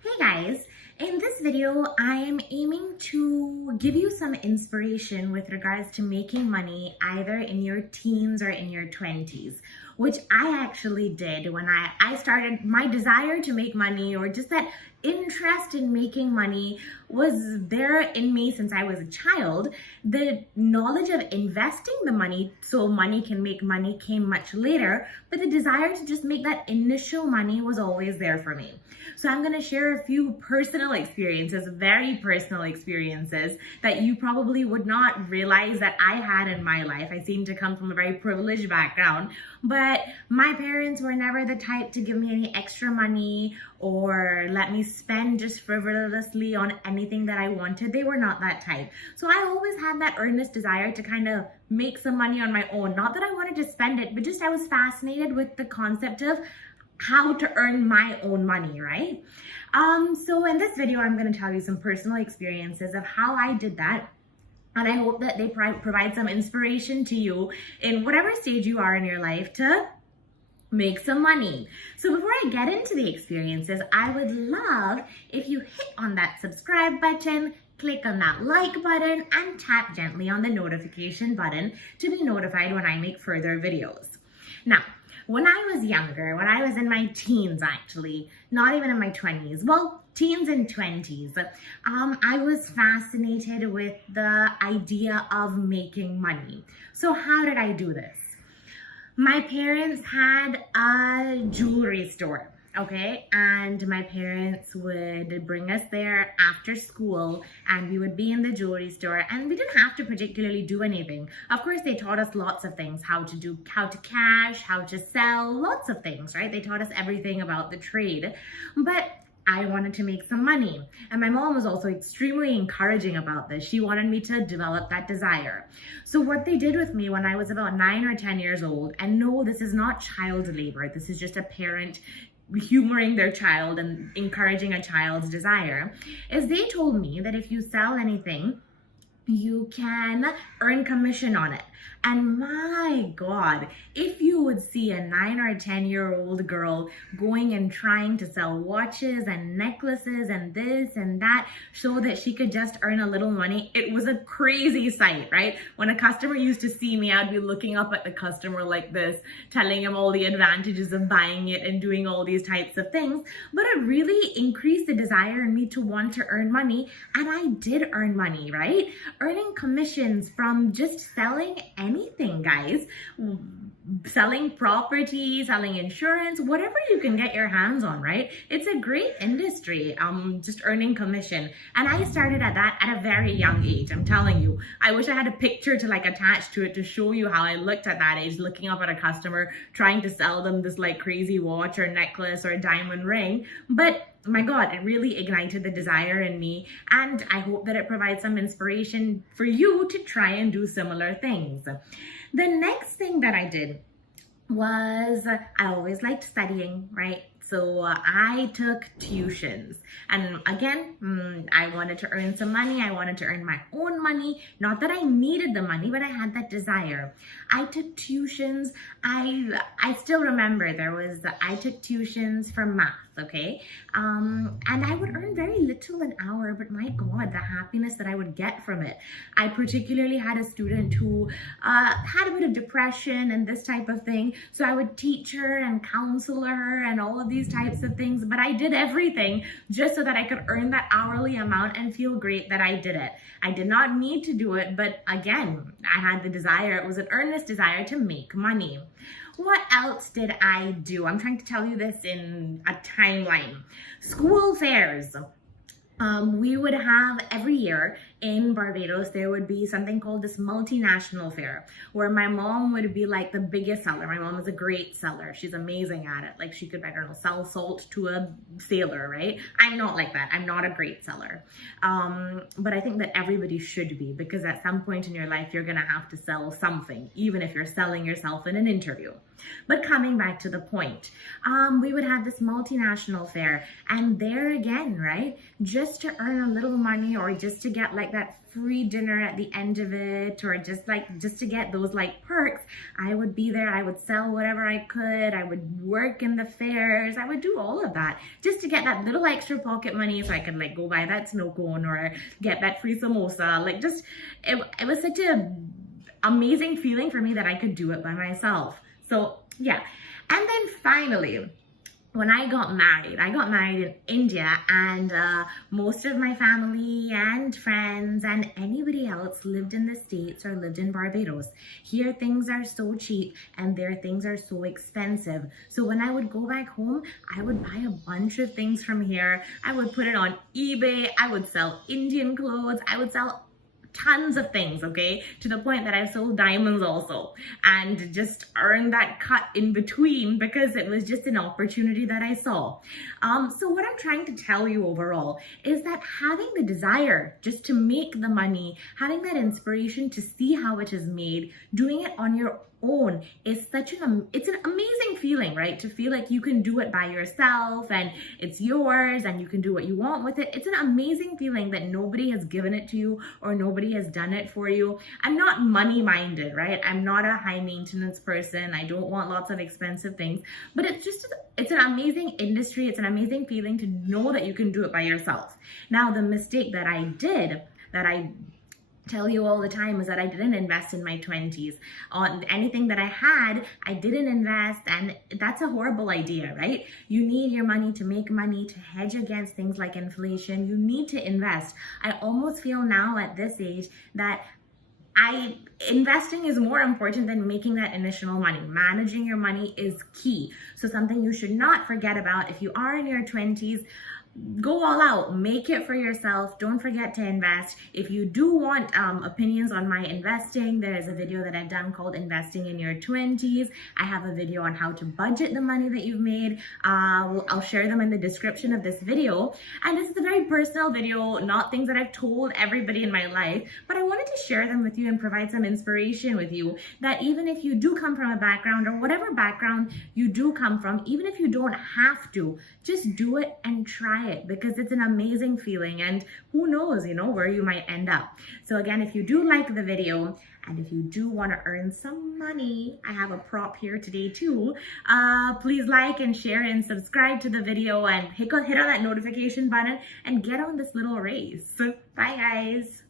Hey guys, in this video, I am aiming to give you some inspiration with regards to making money either in your teens or in your 20s, which I actually did when I started. My desire to make money, or just that interest in making money, was there in me since I was a child. The knowledge of investing the money so money can make money came much later, but the desire to just make that initial money was always there for me. So I'm going to share a few personal experiences, very personal experiences that you probably would not realize that I had in my life. I seem to come from a very privileged background, but my parents were never the type to give me any extra money or let me spend just frivolously on anything that I wanted. They were not that type. So I always had that earnest desire to kind of make some money on my own. Not that I wanted to spend it, but just I was fascinated with the concept of how to earn my own money, right? So in this video, I'm going to tell you some personal experiences of how I did that. And I hope that they provide some inspiration to you in whatever stage you are in your life to make some money. So before I get into the experiences, I would love if you hit on that subscribe button, click on that like button, and tap gently on the notification button to be notified when I make further videos. Now, when I was younger, when I was in my teens actually, not even in my 20s, well, teens and 20s, I was fascinated with the idea of making money. So how did I do this? My parents had a jewelry store, okay? And my parents would bring us there after school and we would be in the jewelry store, and we didn't have to particularly do anything. Of course, they taught us lots of things, how to cash, how to sell, lots of things, right? They taught us everything about the trade. But I wanted to make some money. And my mom was also extremely encouraging about this. She wanted me to develop that desire. So what they did with me when I was about 9 or 10 years old, and no, this is not child labor. This is just a parent humoring their child and encouraging a child's desire, is they told me that if you sell anything, you can earn commission on it. And my God, if you would see a 9 or 10-year-old girl going and trying to sell watches and necklaces and this and that so that she could just earn a little money, it was a crazy sight, right? When a customer used to see me, I'd be looking up at the customer like this, telling him all the advantages of buying it and doing all these types of things. But it really increased the desire in me to want to earn money. And I did earn money, right? Earning commissions from just selling anything, guys. Selling property, selling insurance, whatever you can get your hands on, right? It's a great industry, just earning commission. And I started at that at a very young age, I'm telling you. I wish I had a picture to attach to it to show you how I looked at that age, looking up at a customer, trying to sell them this crazy watch or necklace or diamond ring. But my God, it really ignited the desire in me, and I hope that it provides some inspiration for you to try and do similar things. The next thing that I did was I always liked studying, right? So I took tuitions, and again, I wanted to earn some money. I wanted to earn my own money. Not that I needed the money, but I had that desire. I took tuitions. I still remember I took tuitions for math, okay? And I would earn very little an hour, but my God, the happiness that I would get from it. I particularly had a student who had a bit of depression and this type of thing. So I would teach her and counsel her and all of these types of things, but I did everything just so that I could earn that hourly amount and feel great that I did it. I did not need to do it, but again, I had the desire. It was an earnest desire to make money. What else did I do? I'm trying to tell you this in a timeline. School fairs. We would have every year in Barbados, there would be something called this multinational fair where my mom would be the biggest seller. My mom is a great seller. She's amazing at it. She could, I don't know, sell salt to a sailor, right? I'm not like that. I'm not a great seller. But I think that everybody should be, because at some point in your life, you're going to have to sell something, even if you're selling yourself in an interview. But coming back to the point, we would have this multinational fair, and there again, right, just to earn a little money or just to get like that free dinner at the end of it, or just to get those like perks, I would be there. I would sell whatever I could. I would work in the fairs. I would do all of that just to get that little extra pocket money so I could like go buy that snow cone or get that free samosa. Like just it was such a amazing feeling for me that I could do it by myself. So yeah. And then finally, when I got married in India, and most of my family and friends and anybody else lived in the States or lived in Barbados. Here things are so cheap and there things are so expensive. So when I would go back home, I would buy a bunch of things from here. I would put it on eBay. I would sell Indian clothes. I would sell tons of things, okay, to the point that I've sold diamonds also, and just earned that cut in between because it was just an opportunity that I saw. So what I'm trying to tell you overall is that having the desire just to make the money, having that inspiration to see how it is made, doing it on your own is it's an amazing feeling, right? To feel like you can do it by yourself and it's yours and you can do what you want with it. It's an amazing feeling that nobody has given it to you or nobody has done it for you. I'm not money minded, right? I'm not a high maintenance person. I don't want lots of expensive things, but it's an amazing industry. It's an amazing feeling to know that you can do it by yourself. Now, the mistake that I did, that I tell you all the time, is that I didn't invest in my 20s. On anything that I had, I didn't invest, and that's a horrible idea, right? You need your money to make money, to hedge against things like inflation. You need to invest. I almost feel now at this age that investing is more important than making that initial money. Managing your money is key. So something you should not forget about if you are in your 20s. Go all out, make it for yourself. Don't forget to invest. If you do want opinions on my investing, there is a video that I've done called Investing in Your 20s. I have a video on how to budget the money that you've made. I'll share them in the description of this video. And this is a very personal video, not things that I've told everybody in my life, but I wanted to share them with you and provide some inspiration with you, that even if you do come from a background or whatever background you do come from, even if you don't have to, just do it and try it, because it's an amazing feeling, and who knows, where you might end up. So again, if you do like the video and if you do want to earn some money, I have a prop here today too. Please like and share and subscribe to the video and hit on that notification button and get on this little race. Bye guys.